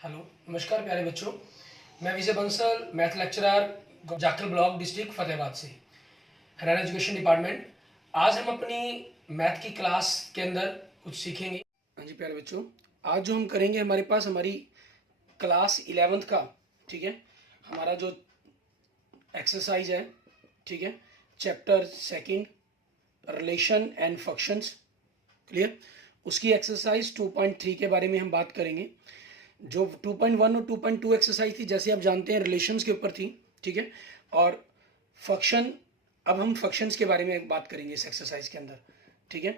Hello, नमस्कार प्यारे बच्चों। मैं Vijay Bansal, math lecturer, Jakhal block, district Fatehabad से, हरियाणा एजुकेशन डिपार्टमेंट। आज हम अपनी मैथ की क्लास के अंदर कुछ सीखेंगे। हाँ जी प्यारे बच्चों, आज जो हम करेंगे हमारे पास हमारी क्लास 11th का, ठीक है, हमारा जो एक्सरसाइज है, ठीक है, chapter second, relation and functions, clear. उसकी एक्सरसाइज 2.3 के बारे में हम बात करेंगे। जो 2.1 और 2.2 एक्सरसाइज थी, जैसे आप जानते हैं, रिलेशंस के ऊपर थी, ठीक है। और फंक्शन, अब हम फंक्शंस के बारे में बात करेंगे इस एक्सरसाइज के अंदर, ठीक है।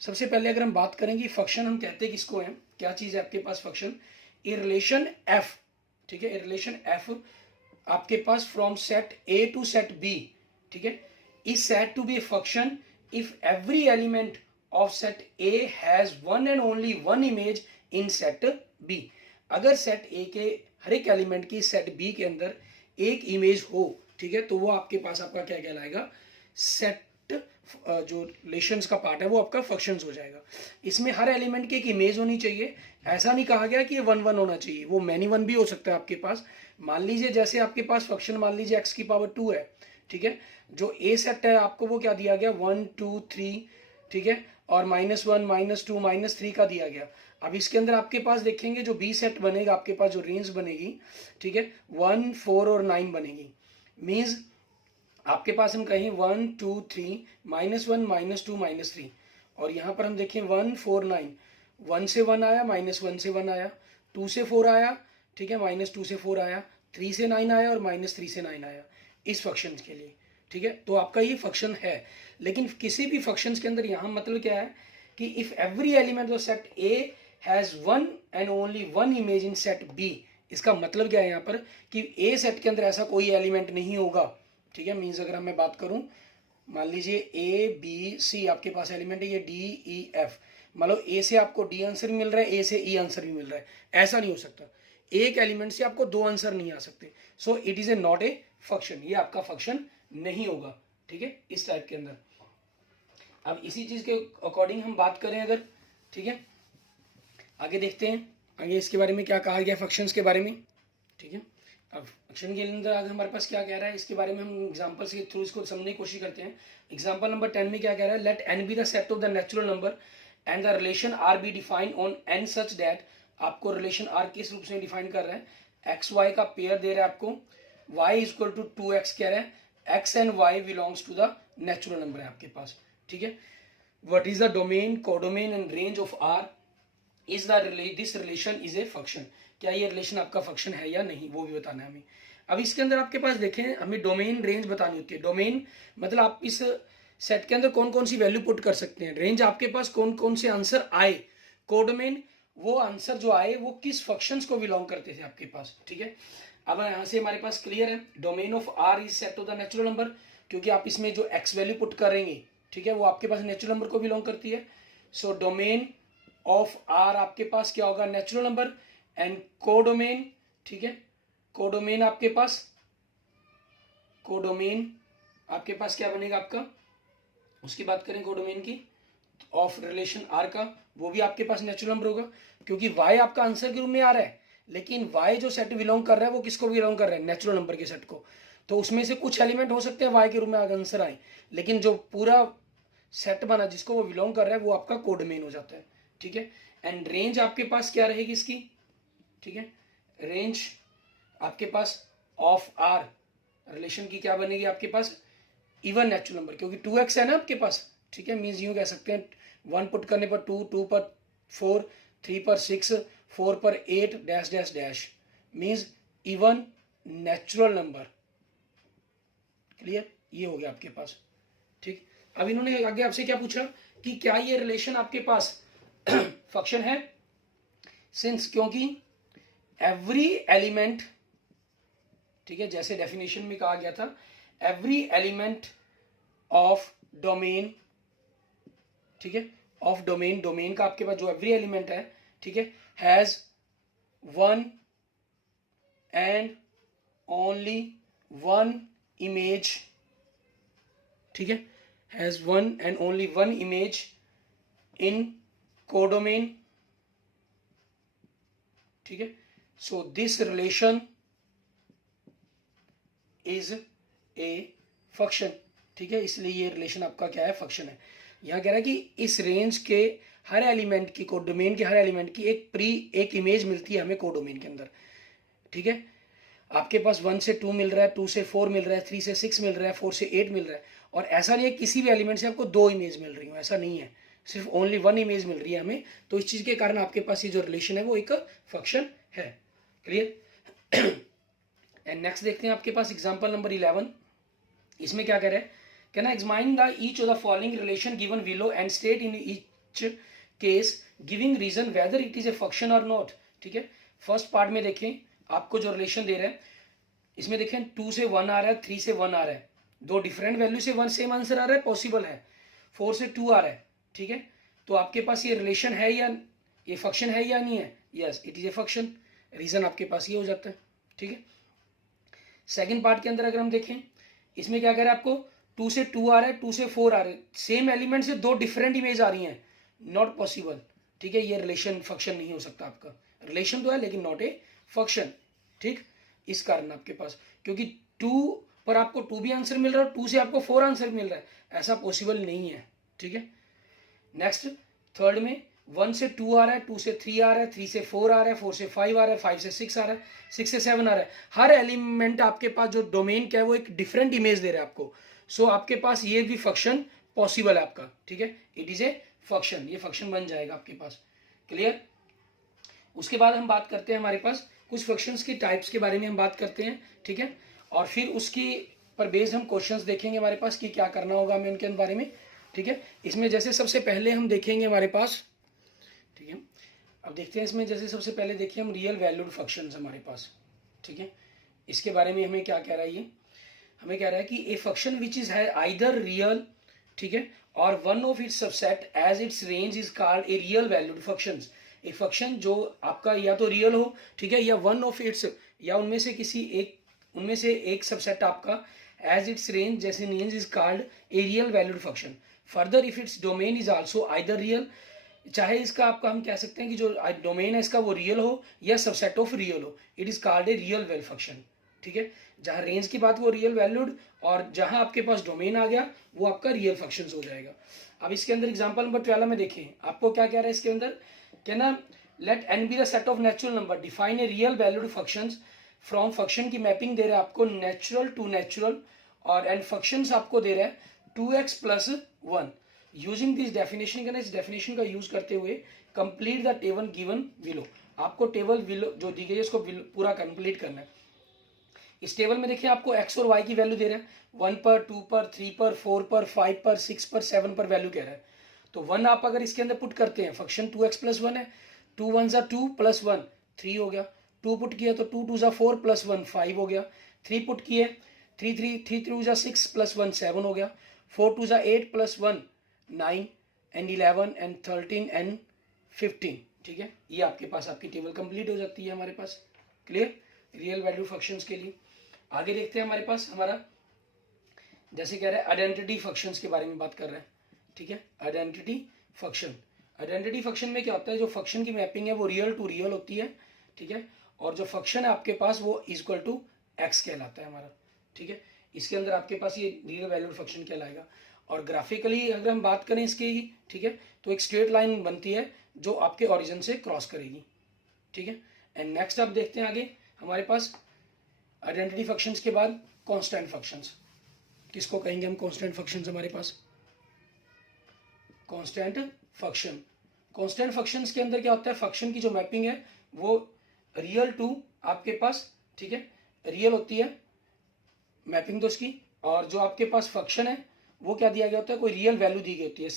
सबसे पहले अगर हम बात करेंगे फंक्शन, हम कहते हैं किसको है, क्या चीज़ है आपके पास फंक्शन, ए रिलेशन एफ, ठीक है। ए रिलेशन एफ आपके पास from set A to set B, ठीक है, is said to be a function if every element of set A has one and only one image in set B. अगर set A के हर एक element की set B के अंदर एक इमेज हो, ठीक है, तो वो आपके पास आपका क्या कहलाएगा, सेट जो रिलेशंस का पार्ट है वो आपका फंक्शंस हो जाएगा। इसमें हर एलिमेंट की एक इमेज होनी चाहिए। ऐसा नहीं कहा गया कि ये वन वन होना चाहिए, वो मैनी वन भी हो सकता है आपके पास। मान लीजिए जैसे आपके पास फंक्शन, मान लीजिए एक्स की पावर 2 है, ठीक है। जो ए सेट है आपको वो क्या दिया गया, 1 2 3, ठीक है, और -1 -2 -3 का दिया गया। अब इसके अंदर आपके पास देखेंगे जो बी सेट बनेगा, आपके पास जो रेंज बनेगी, ठीक है, 1 4 और 9 बनेगी। मीन्स आपके पास हम कहें 1 2 3 -1 -2 -3, और यहाँ पर हम देखें 1 4 9, 1 से 1 आया, -1 से 1 आया, 2 से 4 आया, ठीक है, -2 से 4 आया, 3 से 9 आया और -3 से 9 आया इस फंक्शन के लिए, ठीक है। तो आपका ये फंक्शन है। लेकिन किसी भी फंक्शन के अंदर यहाँ मतलब क्या है कि if every element of set A has one and only one image in set B, इसका मतलब क्या है यहाँ पर कि ए सेट के अंदर ऐसा कोई एलिमेंट नहीं होगा, ठीक है। मीन्स अगर मैं बात करूं, मान लीजिए ए बी सी आपके पास एलिमेंट है, ये डी ई एफ, मतलब ए से आपको डी आंसर भी मिल रहा है, ए से ई आंसर भी मिल रहा है, ऐसा नहीं हो सकता। एक एलिमेंट से आपको दो आंसर नहीं आ सकते। So it is A not a function, ये आपका फंक्शन नहीं होगा, ठीक है, इस टाइप के अंदर। अब इसी चीज के अकॉर्डिंग हम बात करें अगर, ठीक है, आगे देखते हैं आगे इसके बारे में क्या कहा गया फंक्शंस के बारे में, ठीक है। अब फंक्शन के अंदर आगे हमारे पास क्या कह रहा है, इसके बारे में हम एग्जांपल्स के थ्रू इसको समझने की कोशिश करते हैं। एग्जांपल नंबर 10 में क्या कह रहा है, let n be the set of the natural number and the relation r be define on n such that, आपको रिलेशन r किस रूप से डिफाइन कर रहा है, एक्स वाई का पेयर दे रहा है आपको, y is equal to 2x कह रहा है, x and y belongs to the natural number है आपके पास, ठीक है। What is the domain, codomain and range of r, is this relation is a function, क्या ये रिलेशन आपका फंक्शन है या नहीं, वो भी बताना है हमें। अब इसके अंदर आपके पास देखें, हमें डोमेन रेंज बतानी होती है। डोमेन मतलब आप इस सेट के अंदर कौन कौन सी वैल्यू पुट कर सकते हैं, रेंज आपके पास कौन कौन से आंसर आए, कोडोमेन वो आंसर जो आए वो किस फंक्शंस को बिलोंग करते थे आपके पास, ठीक है। अब यहाँ से हमारे पास क्लियर है, domain of R is set to the natural number, क्योंकि आप इसमें जो एक्स वैल्यू पुट करेंगे, ठीक है, वो आपके पास नेचुरल नंबर को बिलोंग करती है। सो डोमेन ऑफ आर आपके पास क्या होगा, नेचुरल नंबर, एंड कोडोमेन, ठीक है, कोडोमेन आपके पास, कोडोमेन आपके पास क्या बनेगा आपका, उसकी बात करें कोडोमेन की, ऑफ रिलेशन आर का, वो भी आपके पास नेचुरल नंबर होगा, क्योंकि वाई आपका आंसर के रूप में आ रहा है, लेकिन वाई जो सेट बिलोंग कर रहा है वो किसको बिलोंग कर रहा है, नेचुरल नंबर के सेट को। तो उसमें से कुछ एलिमेंट हो सकते हैं वाई के रूप में आंसर आए, लेकिन जो पूरा सेट बना जिसको वो बिलोंग कर रहा है वो आपका कोडोमेन हो जाता है, ठीक है। एंड रेंज आपके पास क्या रहेगी इसकी, ठीक है, रेंज आपके पास ऑफ आर रिलेशन की क्या बनेगी आपके पास, इवन नेचुरल नंबर, क्योंकि 2x है ना आपके पास, ठीक है। मीन्स यूं कह सकते हैं 1 पुट करने पर 2, 2 पर 4, 3 पर 6, 4 पर 8 dash dash dash, means even natural number, clear, ये हो गया आपके पास, ठीक। अब इन्होंने आगे आपसे क्या पूछा कि क्या ये रिलेशन आपके पास फंक्शन है, सिंस क्योंकि एवरी एलिमेंट, ठीक है, जैसे डेफिनेशन में कहा गया था, एवरी एलिमेंट ऑफ डोमेन, ठीक है, ऑफ डोमेन, डोमेन का आपके पास जो एवरी एलिमेंट है, ठीक है, has one and only one image, ठीक है, has one and only one image in codomain, ठीक है। So this relation is a function, ठीक है, इसलिए ये रिलेशन आपका क्या है, फंक्शन है। यहाँ कह रहा है कि इस रेंज के हर एलिमेंट की कोडोमेन के हर एलिमेंट की एक इमेज मिलती है हमें कोडोमेन के अंदर, ठीक है। आपके पास 1 से 2 मिल रहा है, 2 से 4 मिल रहा है, 3 से 6 मिल रहा है, 4 से 8 मिल रहा है, और ऐसा नहीं है किसी भी एलिमेंट से आपको 2 इमेज मिल रही हो, ऐसा नहीं है, सिर्फ ओनली 1 इमेज मिल रही है हमें। तो इस चीज के कारण आपके पास ये जो रिलेशन है वो एक फंक्शन है। क्लियर। एंड नेक्स्ट देखते हैं आपके पास एग्जांपल नंबर 11। इसमें क्या कह रहा है, कहना examine the each of the following relation given below and state in each case giving reason whether it is a function और नॉट, ठीक है। फर्स्ट पार्ट में देखें आपको जो रिलेशन दे रहा है, इसमें देखें 2 से 1 आ रहा है, 3 से 1 आ रहा है, दो डिफरेंट वैल्यू से 1 सेम आंसर आ रहा है, पॉसिबल है। 4 से 2 आ रहा है, ठीक है। तो आपके पास ये रिलेशन है या ये फंक्शन है या नहीं है, yes it is a function, reason आपके पास ये हो जाता है, ठीक है। सेकंड पार्ट के अंदर अगर हम देखें, इसमें क्या कह रहा है आपको 2 से 2 आ रहा है, 2 से 4 आ रहा है, सेम एलिमेंट से दो डिफरेंट इमेज आ रही हैं, नॉट पॉसिबल, ठीक है। ये रिलेशन फंक्शन नहीं हो सकता आपका, रिलेशन तो है लेकिन नॉट ए फंक्शन, ठीक। इस कारण आपके पास, क्योंकि 2 पर आपको 2 भी आंसर मिल रहा है, 2 से आपको 4 आंसर मिल रहा है, ऐसा पॉसिबल नहीं है, ठीक है। नेक्स्ट थर्ड में 1 से 2 आ रहा है, 2 से 3 आ रहा है, 3 से 4 आ रहा है, 4 से 5 आ रहा है, 5 से 6 आ रहा है, 6 से 7 आ रहा है। हर एलिमेंट आपके पास जो डोमेन क्या है वो एक डिफरेंट इमेज दे रहा है आपको। सो आपके पास ये भी फंक्शन पॉसिबल है आपका, ठीक है, इट इज ए फंक्शन, ये फंक्शन बन जाएगा आपके पास। क्लियर। उसके बाद हम बात करते हैं हमारे पास कुछ फंक्शंस की टाइप्स के बारे में हम बात करते हैं, ठीक है, और फिर उसकी पर बेस्ड हम क्वेश्चंस देखेंगे हमारे पास कि क्या करना होगा हमें उनके बारे में, ठीक है। इसमें जैसे सबसे पहले हम देखेंगे हमारे पास, ठीक है, अब देखते हैं इसमें जैसे सबसे पहले देखिए हम रियल वैल्यूड फंक्शंस हमारे पास, ठीक है। इसके बारे में हमें क्या कह रहा है, ये हमें कह रहा है कि ए फंक्शन विच इज है आइदर रियल, ठीक है, और one of its subset as its range is called a real valued functions. एक फंक्शन जो आपका या तो रियल हो, ठीक है, या वन ऑफ इट्स, या उनमें से किसी एक, उनमें से एक सबसेट आपका एज इट्स रेंज, जैसे range is called a real valued function. Further if its domain is also either real, चाहे इसका आपका हम कह सकते हैं कि जो डोमेन है इसका वो रियल हो या सबसेट ऑफ रियल हो, it is called a real valued function, ठीक है। जहां रेंज की बात वो रियल वैल्यूड, और जहां आपके पास डोमेन आ गया वो आपका रियल फंक्शंस हो जाएगा। अब इसके अंदर एग्जांपल नंबर 12 में देखें आपको क्या कह रहा है इसके अंदर, कहना let N be the set of natural number, define a real valued functions from, function की मैपिंग दे रहा है आपको नेचुरल टू नेचुरल, और एंड फंक्शंस आपको दे रहा है 2x plus 1। Using this definition, कहना इस डेफिनेशन का यूज करते हुए complete the table given below, आपको टेबल बिलो जो दी गई है इसको पूरा कंप्लीट करना है। इस टेबल में देखिए आपको x और y की वैल्यू दे रहे हैं, 1 पर, 2 पर, 3 पर, 4 पर, 5 पर, 6 पर, 7 पर वैल्यू कह रहा है। तो 1 आप अगर इसके अंदर पुट करते हैं, फंक्शन 2x प्लस 1 है, 2 1 ज़ा 2 प्लस 1 3 हो गया, 2 पुट किया तो 2 2 ज़ा 4 प्लस 1 5 हो गया, 3 पुट किए 3 3 ज़ा 6 प्लस 1 7 हो गया, 4 2 ज़ा 8 प्लस 1 9 एंड 11 एंड 13 एंड 15, ठीक है। ये आपके पास आपकी टेबल कंप्लीट हो जाती है हमारे पास। क्लियर, रियल वैल्यू फंक्शंस के लिए। आगे देखते हैं हमारे पास हमारा, जैसे कह रहा है आइडेंटिटी फंक्शंस के बारे में बात कर रहे हैं, ठीक है। आइडेंटिटी फंक्शन, आइडेंटिटी फंक्शन में क्या होता है, जो फंक्शन की मैपिंग है वो रियल टू रियल होती है, ठीक है, और जो फंक्शन है आपके पास वो इक्वल टू एक्स कहलाता है हमारा, ठीक है। इसके अंदर आपके पास ये रियल वैल्यूड फंक्शन कहलाएगा। और ग्राफिकली अगर हम बात करें इसकी, ठीक है, तो एक स्ट्रेट लाइन बनती है जो आपके ओरिजिन से क्रॉस करेगी, ठीक है। एंड नेक्स्ट आप देखते हैं आगे हमारे पास आइडेंटिटी फंक्शंस के बाद कांस्टेंट फंक्शंस, किसको कहेंगे हम कांस्टेंट फंक्शंस, हमारे पास कांस्टेंट फंक्शन। कांस्टेंट फंक्शंस के अंदर क्या होता है, फंक्शन की जो मैपिंग है वो रियल टू आपके पास, ठीक है, रियल होती है मैपिंग तो उसकी, और जो आपके पास फंक्शन है वो क्या दिया गया होता है, कोई रियल वैल्यू दी गई होती है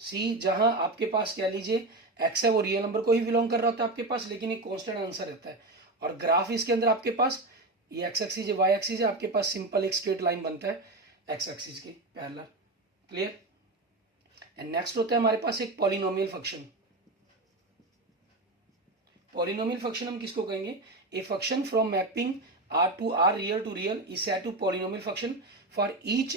सी जहां आपके पास कह लीजिए एक्स है वो रियल नंबर को ही बिलोंग कर रहा होता है आपके पास, लेकिन एक कांस्टेंट आंसर रहता है। और ग्राफ इसके अंदर आपके पास ये एक्स एक्सिस है, वाई एक्सिस है, आपके पास सिंपल एक स्ट्रेट लाइन बनता है एक्स एक्सिस के पैरेलल। क्लियर। एंड नेक्स्ट होता है हमारे पास एक पॉलिनोमियल फंक्शन। पॉलिनोमियल फंक्शन हम किसको कहेंगे, a function from mapping R to R, real to real, is set to polynomial function for each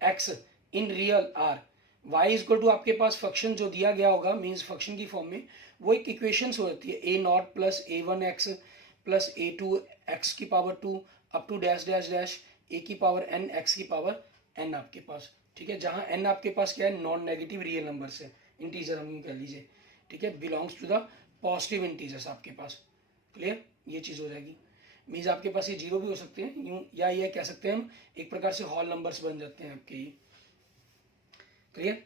x in real R. y equal to आपके पास function जो दिया गया होगा मीन्स फंक्शन की फॉर्म में वो एक इक्वेशन हो जाती है, a not plus a1 x plus a2 x⁻², up to dash dash dash a⁻n x⁻n आपके पास, ठीक है, जहाँ n आपके पास क्या है, नॉन नेगेटिव रियल नंबर है, इंटीजर हम यूँ कह लीजिए, ठीक है, belongs to the positive integers आपके पास। क्लियर, ये चीज़ हो जाएगी। मीन्स आपके पास ये जीरो भी हो सकते हैं यूँ, या ये कह सकते हैं हम एक प्रकार से होल नंबर्स बन जाते हैं आपके ये। क्लियर,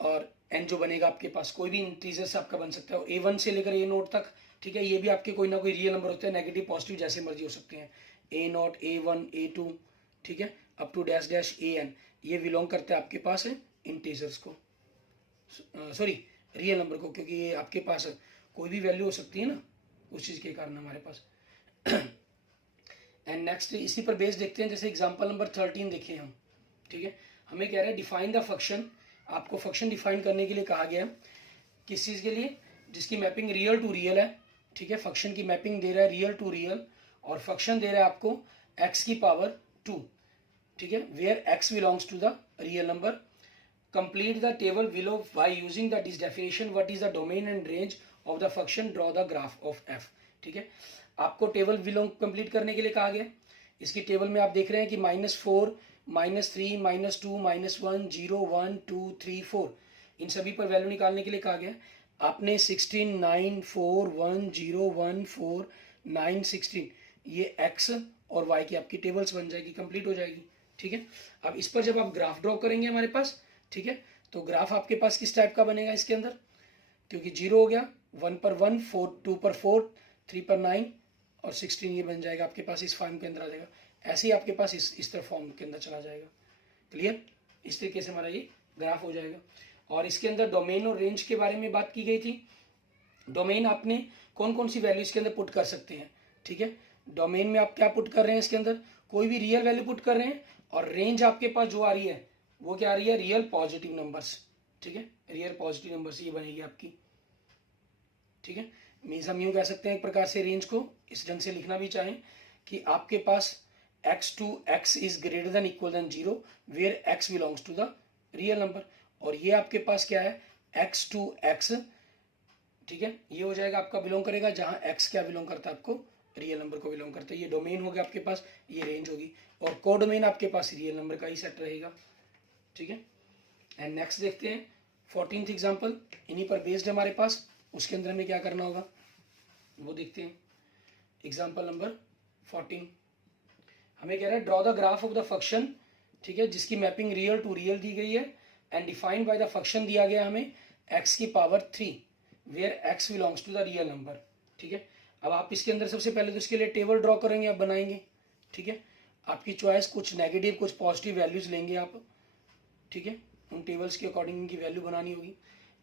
और n जो बनेगा आपके पास कोई भी इंटीजर से आपका बन सकता है, a1 से लेकर a0 तक, ठीक है, ये भी आपके कोई ना कोई रियल नंबर होते हैं, नेगेटिव पॉजिटिव जैसे मर्जी हो सकते हैं, a0 a1 a2, ठीक है, up to dash dash an, ये बिलोंग करते हैं आपके पास है इंटीजर्स को, सॉरी रियल नंबर को, क्योंकि ये आपके पास कोई भी वैल्यू हो सकती है ना उस चीज़ के कारण हमारे पास। एंड नेक्स्ट इसी पर बेस देखते हैं, जैसे एग्जांपल नंबर 13 देखिए हम, ठीक है, हमें कह रहा है डिफाइन द फंक्शन, आपको फंक्शन डिफाइन करने के लिए कहा गया है, किस चीज़ के लिए, जिसकी मैपिंग रियल टू रियल है, ठीक है, फंक्शन की मैपिंग दे रहा है रियल टू रियल, और फंक्शन दे रहा है आपको x⁻², ठीक है, where x belongs to the real number. Complete the table below by using the this definition, what is the domain and range of the function, draw the graph of f, ठीक है, आपको table belong complete करने के लिए कहा गया। इसकी table में आप देख रहे हैं कि -4 -3 -2 -1 0 1 2 3 4, इन सभी पर वैल्यू निकालने के लिए कहा गया। आपने 16 9 4 1 0 1 4 9 16, ये x और y की आपकी टेबल्स बन जाएगी, कंप्लीट हो जाएगी, ठीक है। अब इस पर जब आप ग्राफ ड्रॉ करेंगे हमारे पास, ठीक है, तो ग्राफ आपके पास किस टाइप का बनेगा इसके अंदर, क्योंकि 0 हो गया, 1 पर 1 4 2 पर 4 3 पर 9 और 16 ये बन जाएगा आपके पास, इस फॉर्म के अंदर आ जाएगा। ऐसे ही आपके पास इस तरह फॉर्म के अंदर चला जाएगा। क्लियर, इस तरीके से हमारा ये ग्राफ हो जाएगा। और इसके अंदर डोमेन और रेंज के बारे में बात की गई थी। डोमेन आपने कौन कौन सी वैल्यू इसके अंदर पुट कर सकते हैं, ठीक है, डोमेन में आप क्या पुट कर रहे हैं, इसके अंदर कोई भी रियल वैल्यू पुट कर रहे हैं, और रेंज आपके पास जो आ रही है वो क्या आ रही है, रियल पॉजिटिव नंबर्स, ठीक है, रियल पॉजिटिव नंबर्स ये बनेगी आपकी, ठीक है। मीन्स हम यूँ कह सकते हैं एक प्रकार से रेंज को इस ढंग से लिखना भी चाहें कि आपके पास x is greater than equal than 0 where x belongs to the real number, और ये आपके पास क्या है x, ठीक है, ये हो जाएगा आपका बिलोंग करेगा जहाँ x क्या बिलोंग करता है, आपको रियल नंबर को बिलोंग करता है। ये डोमेन हो गया आपके पास, ये रेंज होगी, और कोडोमेन आपके पास रियल नंबर का ही सेट रहेगा, ठीक है। एंड नेक्स्ट देखते हैं 14th एग्जाम्पल, इन्हीं पर बेस्ड हमारे पास, उसके अंदर हमें क्या करना होगा वो देखते हैं। एग्जाम्पल नंबर 14 हमें कह रहा है draw the graph of the function, ठीक है, जिसकी मैपिंग रियल टू रियल दी गई है, and defined by the function दिया गया हमें x⁻³ where x belongs to the real number, ठीक है। अब आप इसके अंदर सबसे पहले तो इसके लिए टेबल ड्रॉ करेंगे, आप बनाएंगे, ठीक है, आपकी चॉइस कुछ नेगेटिव कुछ पॉजिटिव वैल्यूज लेंगे आप, ठीक है, उन टेबल्स के अकॉर्डिंग इनकी वैल्यू बनानी होगी।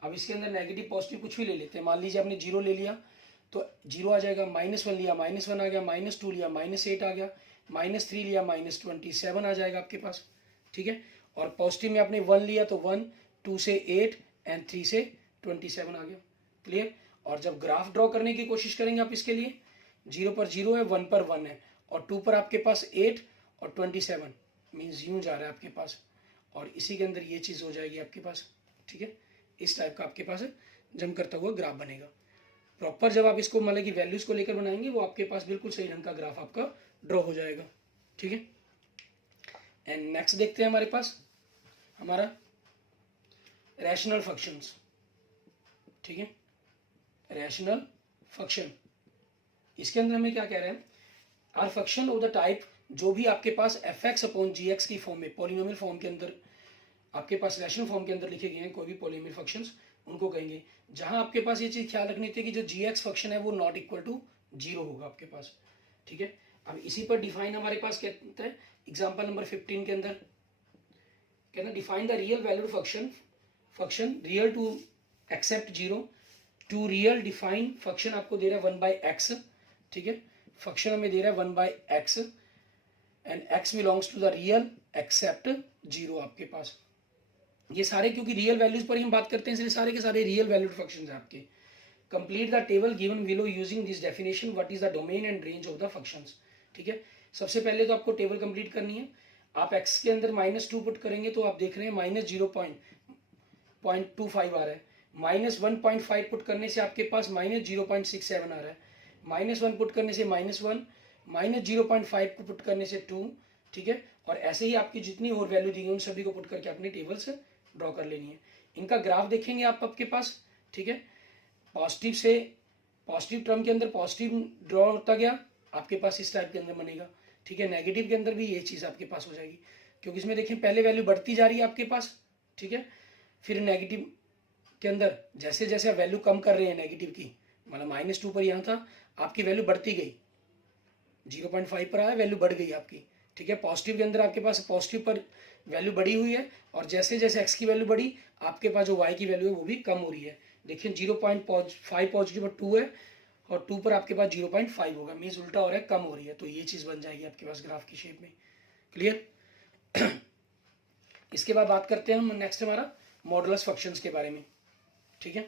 अब इसके अंदर नेगेटिव पॉजिटिव कुछ भी ले लेते हैं, मान लीजिए आपने 0 ले लिया तो 0 आ जाएगा, -1 लिया -1 आ गया, -2 लिया -8 आ गया, -3 लिया -27 आ जाएगा आपके पास, ठीक है। और पॉजिटिव में आपने 1 लिया तो 1 2 से 8 एंड 3 से 27 आ गया। क्लियर, और जब ग्राफ ड्रॉ करने की कोशिश करेंगे आप इसके लिए, 0 पर 0 है, 1 पर 1 है, और 2 पर आपके पास 8 और 27 मीन्स यूँ जा रहा है आपके पास, और इसी के अंदर ये चीज़ हो जाएगी आपके पास, ठीक है। इस टाइप का आपके पास जम करता हुआ ग्राफ बनेगा। प्रॉपर जब आप इसको मतलब कि वैल्यूज को लेकर बनाएंगे वो आपके पास बिल्कुल सही ढंग का ग्राफ आपका ड्रॉ हो जाएगा, ठीक है। एंड नेक्स्ट देखते हैं हमारे पास हमारा रैशनल फंक्शंस, ठीक है, रैशनल फंक्शन। इसके अंदर हमें क्या कह रहे हैं, R function of the type, जो भी आपके पास f(x/gx) की फॉर्म में पॉलिनोमियल फॉर्म के अंदर आपके पास रैशनल फॉर्म के अंदर लिखे गए हैं कोई भी पॉलिनोमियल फंक्शंस, उनको कहेंगे। जहां आपके पास ये चीज़ ख्याल रखनी थी कि जो gx फंक्शन है वो नॉट इक्वल टू 0 होगा आपके पास, ठीक है। अब इसी पर डिफाइन हमारे पास कहता है एग्जाम्पल नंबर 15 के अंदर कहना define the real valued function real to except 0 to real define function आपको दे रहा है 1/x, ठीक है, फंक्शन हमें दे रहा है 1/x and x belongs to the real except 0 आपके पास। ये सारे क्योंकि रियल वैल्यूज पर ही हम बात करते हैं इसलिए सारे के सारे रियल वैल्यूड फंक्शंस हैं आपके। Complete the table given below using this definition, what is the domain and range of the functions, ठीक है। सबसे पहले तो आपको टेबल कंप्लीट करनी है। आप x के अंदर -2 पुट करेंगे तो आप देख रहे हैं -0.25 आ रहा है, -1.5 पुट करने से आपके पास -0.67 आ रहा है, -1 पुट करने से -1, -0.5 को पुट करने से 2, ठीक है। और ऐसे ही आपकी जितनी और वैल्यू दी गई उन सभी को पुट करके अपनी टेबल से ड्रॉ कर लेनी है। इनका ग्राफ देखेंगे आप आपके पास, ठीक है। पॉजिटिव से पॉजिटिव टर्म के अंदर पॉजिटिव ड्रॉ होता गया, आपके पास इस टाइप के अंदर बनेगा, ठीक है। नेगेटिव के अंदर भी ये चीज़ आपके पास हो जाएगी, क्योंकि इसमें देखिए पहले वैल्यू बढ़ती जा रही है आपके पास, ठीक है। फिर नेगेटिव के अंदर जैसे जैसे आप वैल्यू कम कर रहे हैं नेगेटिव की, मतलब -2 पर यहाँ था, आपकी वैल्यू बढ़ती गई, 0.5 पर आया, वैल्यू बढ़ गई आपकी, ठीक है। पॉजिटिव के अंदर आपके पास पॉजिटिव पर वैल्यू बढ़ी हुई है, और जैसे जैसे एक्स की वैल्यू बढ़ी आपके पास जो वाई की वैल्यू है वो भी कम हो रही है। देखिए 0.5 पॉजिटिव पर 2 है, और 2 पर आपके पास 0.5 होगा, मीन्स उल्टा हो रहा है, कम हो रही है। तो ये चीज़ बन जाएगी आपके पास ग्राफ की शेप में। क्लियर। इसके बाद बात करते हैं हम नेक्स्ट हमारा मॉडुलस फंक्शंस के बारे में, ठीक है।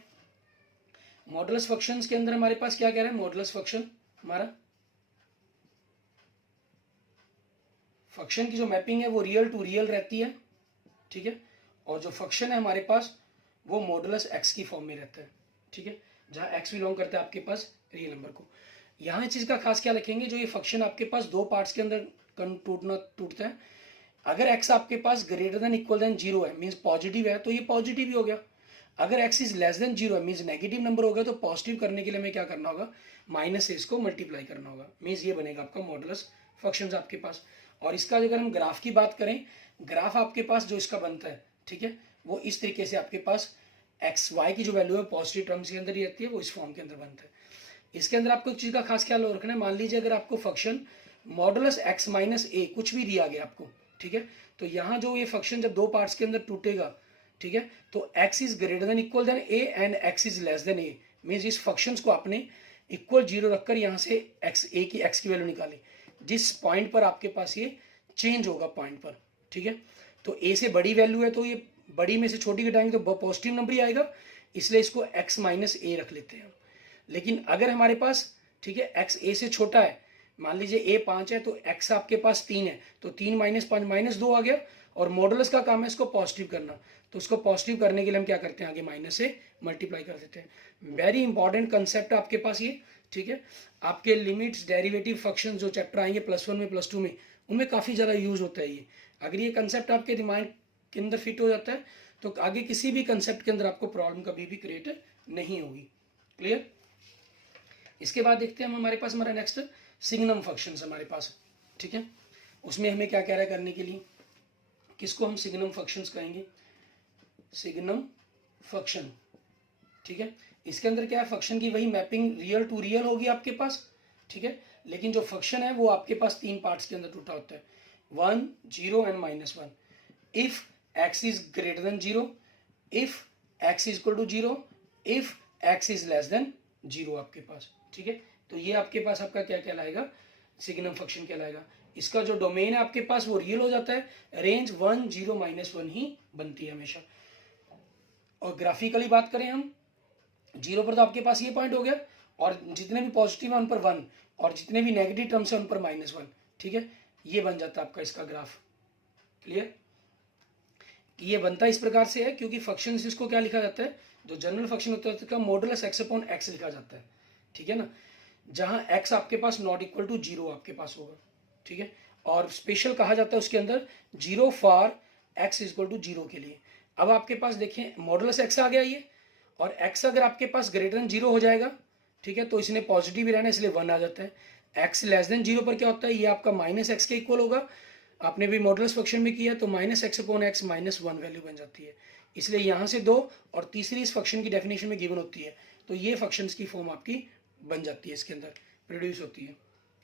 मॉडुलस फंक्शंस के अंदर हमारे पास क्या कह रहा है, मॉडुलस फंक्शन हमारा फंक्शन की जो मैपिंग है वो रियल टू रियल रहती है, ठीक है। और जो फंक्शन है हमारे पास वो मॉडुलस एक्स की फॉर्म में रहता है, ठीक है, जहाँ एक्स बिलोंग करता है आपके पास रियल नंबर को। यहाँ इस चीज़ का खास क्या लिखेंगे, जो ये फंक्शन आपके पास दो पार्ट्स के अंदर टूटता है। अगर एक्स आपके पास ग्रेटर देन इक्वल देन 0 है, मीन्स पॉजिटिव है, तो ये पॉजिटिव ही हो गया। अगर एक्स इज लेस देन 0 है, मीन्स नेगेटिव नंबर हो गया, तो पॉजिटिव करने के लिए हमें क्या करना होगा, माइनस से इसको मल्टीप्लाई करना होगा, मीन्स ये बनेगा आपका मॉडुलस फंक्शन आपके पास। और इसका अगर हम ग्राफ की बात करें, ग्राफ आपके पास जो इसका बनता है, ठीक है, वो इस तरीके से आपके पास एक्स वाई की जो वैल्यू है पॉजिटिव टर्म्स के अंदर ही रहती है, वो इस फॉर्म के अंदर बनता है। इसके अंदर आपको एक चीज़ का खास ख्याल रखना है, मान लीजिए अगर आपको फंक्शन मॉडुलस एक्स माइनस ए कुछ भी दिया गया आपको, ठीक है, तो यहाँ जो ये फंक्शन जब दो पार्ट्स के अंदर टूटेगा, ठीक है, तो x is greater than equal than a and x is less than a, means इस फंक्शंस को आपने इक्वल 0 रखकर यहाँ से x की वैल्यू निकाली, जिस पॉइंट पर आपके पास ये चेंज होगा पॉइंट पर, ठीक है। तो a से बड़ी वैल्यू है, तो ये बड़ी में से छोटी घटाएंगे तो पॉजिटिव नंबर ही आएगा, इसलिए इसको x माइनस ए रख लेते हैं। लेकिन अगर हमारे पास, ठीक है, x a से छोटा है, मान लीजिए a 5 है, तो x आपके पास 3 है, तो 3 - 5 -2 आ गया, और मॉडुलस का काम है इसको पॉजिटिव करना, तो उसको पॉजिटिव करने के लिए हम क्या करते हैं, आगे माइनस से मल्टीप्लाई कर देते हैं। वेरी इंपॉर्टेंट कंसेप्ट आपके पास ये, ठीक है। आपके लिमिट्स डेरिवेटिव फंक्शन जो चैप्टर आएंगे +1 में +2 में, उनमें काफ़ी ज़्यादा यूज होता है ये। अगर ये कंसेप्ट आपके दिमाग के अंदर फिट हो जाता है तो आगे किसी भी कंसेप्ट के अंदर आपको प्रॉब्लम कभी भी क्रिएट नहीं होगी। क्लियर। इसके बाद देखते हैं हम हमारे पास हमारा नेक्स्ट सिग्नम फंक्शन हमारे पास, ठीक है। उसमें हमें क्या कह रहा है करने के लिए, किसको हम सिग्नम फंक्शंस कहेंगे, सिग्नम फंक्शन, ठीक है। इसके अंदर क्या है, फंक्शन की वही मैपिंग रियल टू रियल होगी आपके पास, ठीक है, लेकिन जो फंक्शन है वो आपके पास 3 पार्ट्स के अंदर टूटा होता है, 1, 0 and -1। If x is greater than 0, if x is equal to 0, if x is less than 0 आपके पास, ठीक है। तो ये आपके पास आपका क्या कहलाएगा, सिग्नम फंक्शन कहलाएगा। इसका जो डोमेन है आपके पास वो रियल हो जाता है, रेंज 1, 0, -1 ही बनती है हमेशा। और ग्राफिकली बात करें हम, 0 पर तो आपके पास ये पॉइंट हो गया, और जितने भी पॉजिटिव है उन पर 1, और जितने भी नेगेटिव टर्म्स है उन पर -1, ठीक है। ये बन जाता है आपका इसका ग्राफ। क्लियर। ये बनता इस प्रकार से है क्योंकि फंक्शन इसको क्या लिखा जाता है, जो जनरल फंक्शन होता है उसका मॉडुलस x अपॉन x लिखा जाता है, ठीक है ना, जहां x आपके पास नॉट इक्वल टू 0 आपके पास होगा, ठीक है। और स्पेशल कहा जाता है उसके अंदर 0 फॉर x इक्वल टू 0 के लिए। अब आपके पास देखें मॉडुलस x आ गया ये, और x अगर आपके पास ग्रेटर देन 0 हो जाएगा, ठीक है, तो इसने पॉजिटिव ही रहना इसलिए 1 आ जाता है। x लेस देन 0 पर क्या होता है, ये आपका -x के इक्वल होगा, आपने भी मॉडुलस फंक्शन में किया, तो -x अपॉन x -1 वैल्यू बन जाती है, इसलिए यहाँ से 2 और तीसरी इस फंक्शन की डेफिनेशन में गिवन होती है, तो ये फंक्शंस की फॉर्म आपकी बन जाती है, इसके अंदर प्रोड्यूस होती है।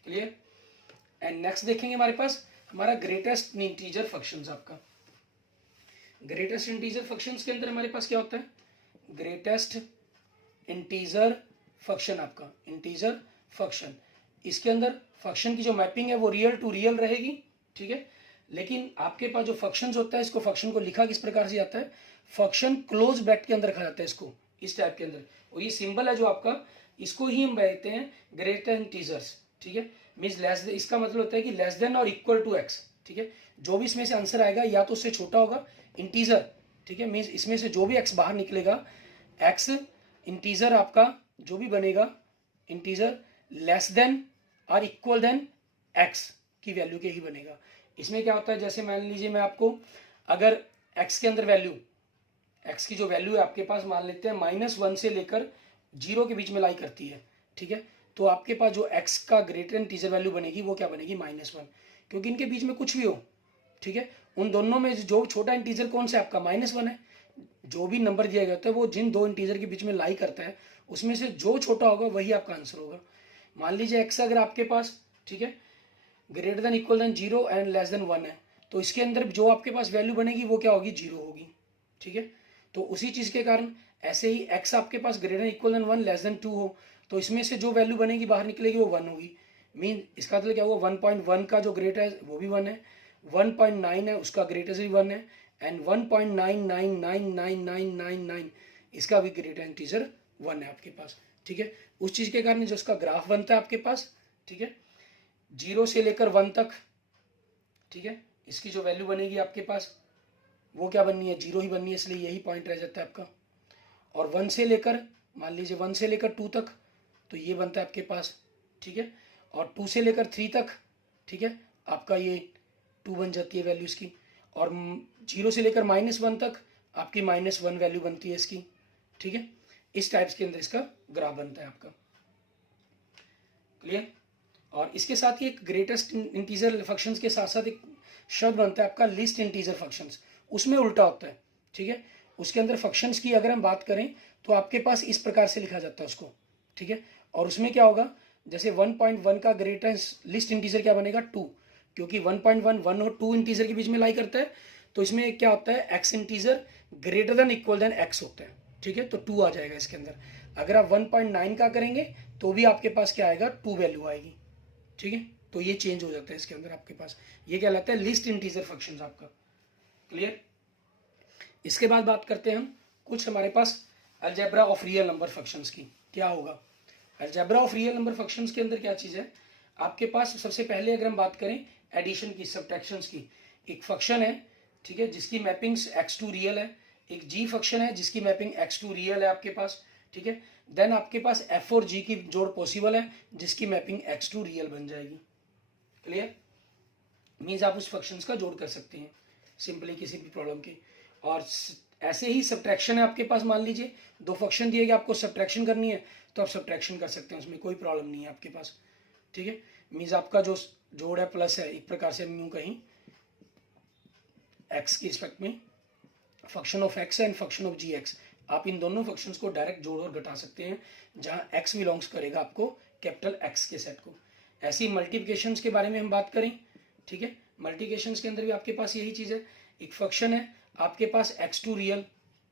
क्लियर। एंड नेक्स्ट देखेंगे हमारे पास हमारा ग्रेटेस्ट इंटीजर फंक्शंस। आपका ग्रेटेस्ट इंटीजर फंक्शंस के अंदर हमारे पास क्या होता है, ग्रेटेस्ट इंटीजर फंक्शन, आपका इंटीजर फंक्शन, इसके अंदर फंक्शन की जो मैपिंग है वो रियल टू रियल रहेगी, ठीक है। लेकिन आपके पास जो फंक्शंस होता है, इसको फंक्शन को लिखा किस प्रकार से जाता है, फंक्शन क्लोज ब्रैकेट के अंदर रखा जाता है इसको, इस टाइप के अंदर, और ये सिंबल है जो आपका, इसको ही हम कहते हैं ग्रेटर इंटीजर्स, ठीक है। मीन्स लेस, इसका मतलब होता है कि लेस देन और इक्वल टू x, ठीक है। जो भी इसमें से आंसर आएगा या तो उससे छोटा होगा इंटीजर, ठीक है, मीन्स इसमें से जो भी x बाहर निकलेगा, x इंटीजर आपका जो भी बनेगा इंटीजर लेस देन और इक्वल देन एक्स की वैल्यू के ही बनेगा। इसमें क्या होता है, जैसे मान लीजिए मैं आपको अगर एक्स के अंदर वैल्यू, एक्स की जो वैल्यू है आपके पास मान लेते हैं -1 से लेकर 0 के बीच में लाई करती है, ठीक है, तो आपके पास जो एक्स का ग्रेटर इंटीजर वैल्यू बनेगी वो क्या बनेगी, -1, क्योंकि इनके बीच में कुछ भी हो, ठीक है, उन दोनों में जो छोटा इंटीजर कौन सा है आपका, -1 है। जो भी नंबर दिया गया होता है वो जिन दो इंटीजर के बीच में लाई करता है उसमें से जो छोटा होगा वही आपका आंसर होगा। मान लीजिए एक्स अगर आपके पास, ठीक है, greater than equal than 0 and less than 1 है, तो इसके अंदर जो आपके पास वैल्यू बनेगी वो क्या होगी, 0 होगी, ठीक है। तो उसी चीज़ के कारण ऐसे ही एक्स आपके पास greater than equal than 1 less than 2 हो, तो इसमें से जो वैल्यू बनेगी बाहर निकलेगी वो 1 होगी। मीन इसका मतलब क्या हुआ, 1.1 का जो ग्रेटर है वो भी 1 है, 1.9 है उसका ग्रेटर से भी 1 है, एंड 1.999999 इसका भी ग्रेटर इंटीजर 1 है आपके पास, ठीक है। उस चीज़ के कारण जो उसका ग्राफ बनता है आपके पास, ठीक है, 0 से लेकर 1 तक, ठीक है, इसकी जो वैल्यू बनेगी आपके पास वो क्या बननी है, 0 ही बननी है, इसलिए यही पॉइंट रह जाता है आपका। और 1 से लेकर, मान लीजिए 1 से लेकर 2 तक, तो ये बनता है आपके पास, ठीक है, और 2 से लेकर 3 तक, ठीक है, आपका ये 2 बन जाती है वैल्यू इसकी, और 0 से लेकर -1 तक आपकी -1 वैल्यू बनती है इसकी, ठीक है। इस टाइप्स के अंदर इसका ग्राफ बनता है आपका, क्लियर। और इसके साथ ही एक ग्रेटेस्ट इंटीजर फंक्शंस के साथ साथ एक शब्द बनता है आपका लिस्ट इंटीजर फंक्शंस, उसमें उल्टा होता है, ठीक है। उसके अंदर फंक्शंस की अगर हम बात करें तो आपके पास इस प्रकार से लिखा जाता है उसको, ठीक है। और उसमें क्या होगा, जैसे 1.1 का ग्रेटेस्ट लिस्ट इंटीजर क्या बनेगा, 2, क्योंकि 1.1 1 और 2 इंटीजर के बीच में लाई करता है, तो इसमें क्या होता है, x integer greater than equal than x होता है, ठीक है, तो 2 आ जाएगा इसके अंदर। अगर आप 1.9 का करेंगे तो भी आपके पास क्या आएगा, 2 वैल्यू आएगी, ठीक है। तो ये चेंज हो जाता है इसके अंदर आपके पास, ये कहलाता है लिस्ट इंटीजर फंक्शंस आपका, क्लियर। इसके बाद बात करते हैं हम कुछ हमारे पास algebra of real number functions की। क्या होगा algebra of real number functions के अंदर, क्या चीज़ है आपके पास, सबसे पहले अगर हम बात करें एडिशन की, सब्ट्रैक्शंस की, एक फंक्शन है, ठीक है, जिसकी मैपिंग x2 रियल है, एक g फंक्शन है जिसकी मैपिंग x2 रियल है आपके पास, ठीक है। देन आपके पास f और g की जोड़ पॉसिबल है जिसकी मैपिंग x2 रियल बन जाएगी, क्लियर। मीन्स आप उस फंक्शंस का जोड़ कर सकते हैं सिंपली किसी भी प्रॉब्लम के। और ऐसे ही सब्ट्रैक्शन है आपके पास, मान लीजिए 2 फंक्शन दिए गए, आपको सब्ट्रैक्शन करनी है तो आप सब्ट्रैक्शन कर सकते हैं, उसमें कोई प्रॉब्लम नहीं है आपके पास, ठीक है। मीन्स आपका जो जोड़ है प्लस है, एक प्रकार से हम यूँ कहीं एक्स की रिस्पेक्ट में function of x and function of g x, आप इन दोनों फंक्शंस को डायरेक्ट जोड़ और घटा सकते हैं जहाँ एक्स बिलोंग्स करेगा आपको कैपिटल एक्स के सेट को। ऐसी मल्टीप्लिकेशंस के बारे में हम बात करें, ठीक है, मल्टीप्लिकेशंस के अंदर भी आपके पास यही चीज़ है, एक फंक्शन है आपके पास x2 रियल,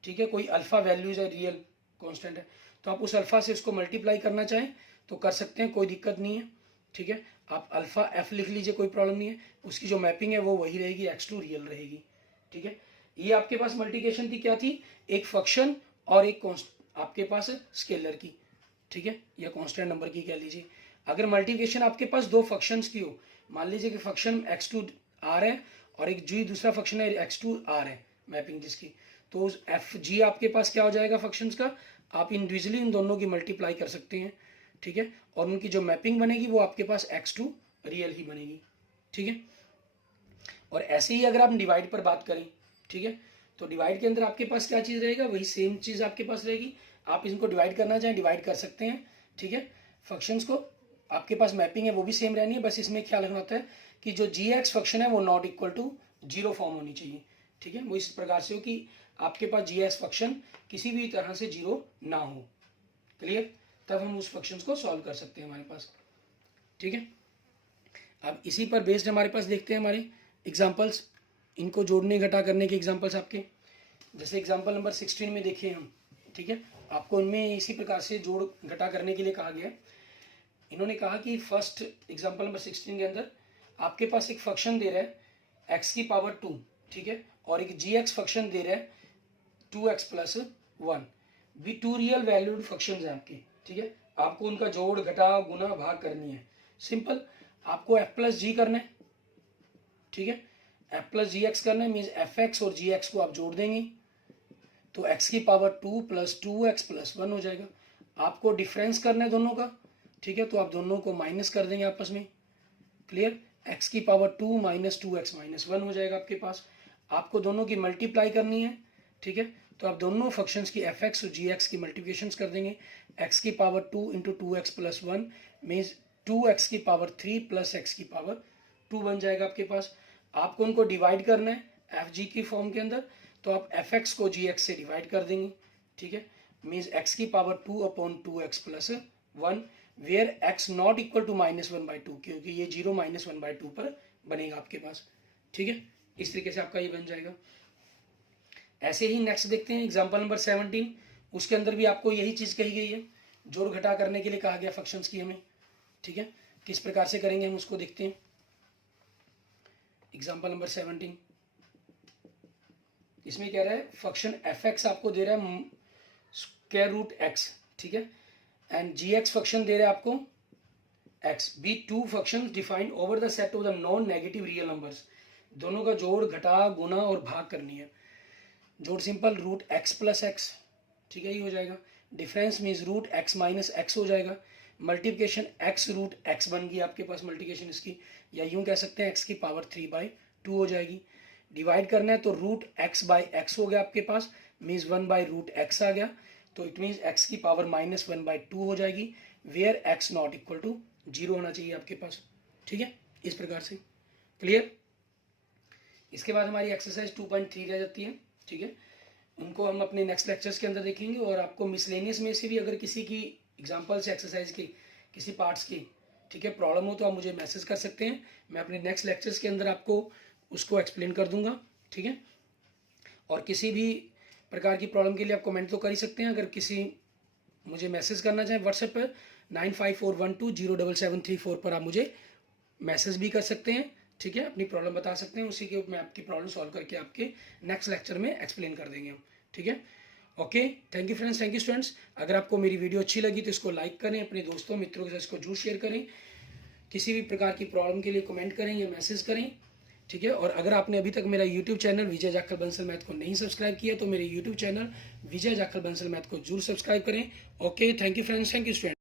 ठीक है, कोई अल्फा वैल्यूज है रियल कांस्टेंट है, तो आप उस अल्फा से उसको मल्टीप्लाई करना चाहें तो कर सकते हैं, कोई दिक्कत नहीं है, ठीक है। आप अल्फा f लिख लीजिए, कोई प्रॉब्लम नहीं है, उसकी जो मैपिंग है वो वही रहेगी, x2 रियल रहेगी, ठीक है। ये आपके पास मल्टीप्लिकेशन थी, क्या थी, एक फंक्शन और एक आपके पास स्केलर की, ठीक है, या कांस्टेंट नंबर की कह लीजिए। अगर मल्टीप्लिकेशन आपके पास 2 फंक्शंस की हो, मान लीजिए कि फंक्शन x2 r है और एक g दूसरा फंक्शन है x2 r है मैपिंग जिसकी, तो एफ जी आपके पास क्या हो जाएगा फंक्शंस का, आप इंडिविजुअली इन दोनों की मल्टीप्लाई कर सकते हैं, ठीक है, और उनकी जो मैपिंग बनेगी वो आपके पास x2 रियल ही बनेगी, ठीक है। और ऐसे ही अगर आप डिवाइड पर बात करें, ठीक है, तो डिवाइड के अंदर आपके पास क्या चीज़ रहेगा, वही सेम चीज़ आपके पास रहेगी, आप इनको डिवाइड करना चाहें डिवाइड कर सकते हैं, ठीक है। फंक्शंस को आपके पास मैपिंग है वो भी सेम रहनी है, बस इसमें ख्याल रखना होता है कि जो जी एक्स फंक्शन है वो नॉट इक्वल टू 0 फॉर्म होनी चाहिए, ठीक है, वो इस प्रकार से हो कि आपके पास जी एक्स फंक्शन किसी भी तरह से 0 ना हो, क्लियर, तब हम उस फंक्शन को सॉल्व कर सकते हैं हमारे पास, ठीक है। अब इसी पर बेस्ड हमारे पास देखते हैं हमारे एग्जाम्पल्स, इनको जोड़ने घटा करने के एग्जाम्पल्स आपके, जैसे एग्जाम्पल नंबर 16 में देखिए हम, ठीक है, आपको इनमें इसी प्रकार से जोड़ घटा करने के लिए कहा गया। इन्होंने कहा कि फर्स्ट एग्जाम्पल नंबर 16 के अंदर आपके पास एक फंक्शन दे रहा है x की पावर 2, ठीक है, और एक जी एक्स फंक्शन दे रहा है 2x प्लस 1, भी 2 रियल वैल्यूड फंक्शन हैं आपके, ठीक है। आपको उनका जोड़ घटा गुना भाग करनी है, सिंपल, आपको f प्लस जी करना है, ठीक है, f प्लस जी एक्स करना है, मीन्स एफ एक्स और जी एक्स को आप जोड़ देंगे तो x की पावर 2 प्लस 2x प्लस 1 हो जाएगा। आपको डिफरेंस करना है दोनों का, ठीक है, तो आप दोनों को माइनस कर देंगे आपस में, क्लियर। x की पावर 2 माइनस 2x माइनस 1 हो जाएगा आपके पास। आपको दोनों की मल्टीप्लाई करनी है, ठीक है, तो आप दोनों फंक्शंस की fx और gx की मल्टीप्लिकेशंस कर देंगे। x की power 2 into 2x plus 1 means 2x की पावर 3 प्लस x की पावर 2 बन जाएगा आपके पास। आपको उनको डिवाइड करना है fg की फॉर्म के अंदर, तो आप fx को gx से डिवाइड कर देंगे, ठीक है, मीन्स x की power 2 upon 2x plus 1 where x not equal to -1/2, क्योंकि ये 0 -1/2 पर बनेगा आपके पास, ठीक है। इस तरीके से आपका ये बन जाएगा। ऐसे ही नेक्स्ट देखते हैं एग्जांपल नंबर 17। उसके अंदर भी आपको यही चीज़ कही गई है, जोड़ घटा करने के लिए कहा गया फंक्शंस की हमें, ठीक है। किस प्रकार से करेंगे हम उसको देखते हैं। एग्जांपल नंबर 17, इसमें कह रहा है फंक्शन fx आपको दे रहा है स्क्वायर रूट x, ठीक है, एंड gx फंक्शन दे रहा है आपको x। Be two function defined over the set of the non negative real numbers. दोनों का जोड़ घटा गुना और भाग करनी है। जोड़ simple root x plus x, ठीक है, ये हो जाएगा। Difference means root x minus x हो जाएगा। मल्टीप्लिकेशन x रूट x बन गई आपके पास मल्टीप्लिकेशन इसकी, या यूं कह सकते हैं x की पावर 3/2 हो जाएगी। डिवाइड करना है तो रूट x बाई एक्स हो गया आपके पास, मीन्स 1/√x आ गया, तो इट मीन्स x की पावर -1/2 हो जाएगी, where x not equal to 0 होना चाहिए आपके पास, ठीक है, इस प्रकार से, क्लियर। इसके बाद हमारी एक्सरसाइज 2.3 रह जाती है, ठीक है, उनको हम अपने नेक्स्ट लेक्चर्स के अंदर देखेंगे। और आपको मिसलेनियस में से भी अगर किसी की एग्जांपल्स एक्सरसाइज की किसी पार्ट्स की, ठीक है, प्रॉब्लम हो तो आप मुझे मैसेज कर सकते हैं। मैं अपने नेक्स्ट लेक्चर्स के अंदर आपको उसको एक्सप्लेन कर दूंगा, ठीक है। और किसी भी प्रकार की प्रॉब्लम के लिए आप कमेंट तो कर ही सकते हैं। अगर किसी मुझे मैसेज करना चाहें व्हाट्सएप पर 9541207734 पर आप मुझे मैसेज भी कर सकते हैं, ठीक है, अपनी प्रॉब्लम बता सकते हैं, उसी के मैं आपकी प्रॉब्लम सॉल्व करके आपके नेक्स्ट लेक्चर में एक्सप्लेन कर देंगे हम, ठीक है। Okay, thank you friends, thank you students. अगर आपको मेरी वीडियो अच्छी लगी तो इसको लाइक करें, अपने दोस्तों मित्रों के साथ इसको जरूर शेयर करें। किसी भी प्रकार की प्रॉब्लम के लिए कमेंट करें या मैसेज करें, ठीक है। और अगर आपने अभी तक मेरा यूट्यूब चैनल विजय जाखल बंसल मैथ को नहीं सब्सक्राइब किया तो मेरे यूट्यूब चैनल विजय जाखल बंसल मैथ को जरूर सब्सक्राइब करें। Okay, thank you friends, thank you students.